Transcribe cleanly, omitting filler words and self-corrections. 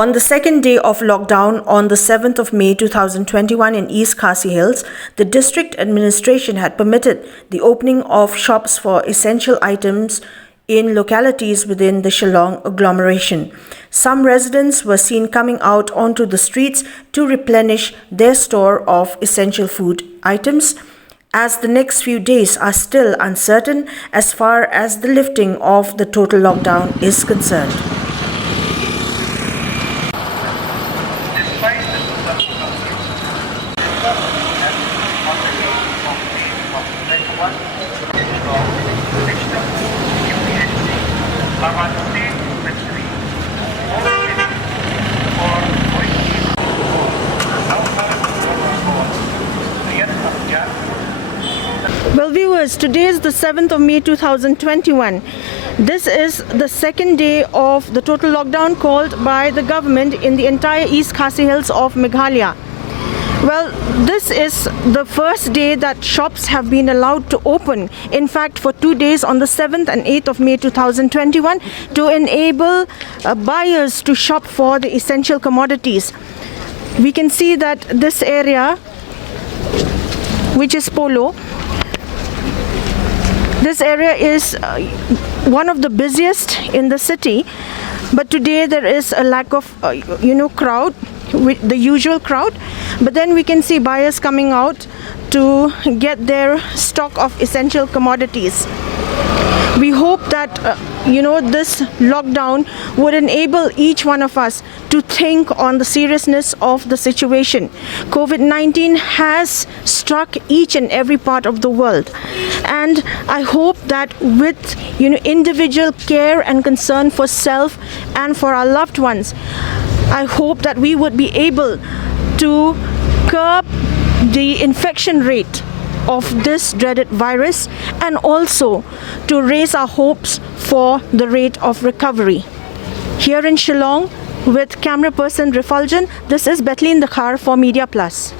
On the second day of lockdown on the 7th of May 2021 in East KHASI Hills, the district administration had permitted the opening of shops for essential items in localities within the Shillong agglomeration. Some residents were seen coming out onto the streets to replenish their store of essential food items, as the next few days are still uncertain as far as the lifting of the total lockdown is concerned. Well, viewers, today is the 7th of May 2021. This is the second day of the total lockdown called by the government in the entire East KHASI Hills of Meghalaya. Well, this is the first day that shops have been allowed to open, in fact for 2 days on the 7th and 8th of May 2021, to enable buyers to shop for the essential commodities. We can see that this area, which is Polo, this area is one of the busiest in the city, but today there is a lack of crowd, the usual crowd, but then we can see buyers coming out to get their stock of essential commodities. We hope that this lockdown would enable each one of us to think on the seriousness of the situation. COVID-19 has struck each and every part of the world, and I hope that with individual care and concern for self and for our loved ones, I hope that we would be able to curb the infection rate of this dreaded virus and also to raise our hopes for the rate of recovery. Here in Shillong, with camera person Rifaljan, this is Bethlyn Dakhar for Media Plus.